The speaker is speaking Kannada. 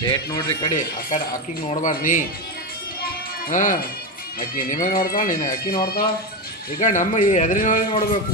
ಡೇಟ್ ನೋಡ್ರಿ ಆಕಿಗೆ ನೋಡ್ಬಾರ್ದು ನೀ. ಹಾಂ, ಆಕಿ ನಿಮಗೆ ನೋಡ್ತಾಳೆ, ನೀನು ಆಕಿ ನೋಡ್ತಾಳೆ. ಈಗ ನಮ್ಮ ಈ ಎದುರಿನವ್ರಿಗೆ ನೋಡಬೇಕು.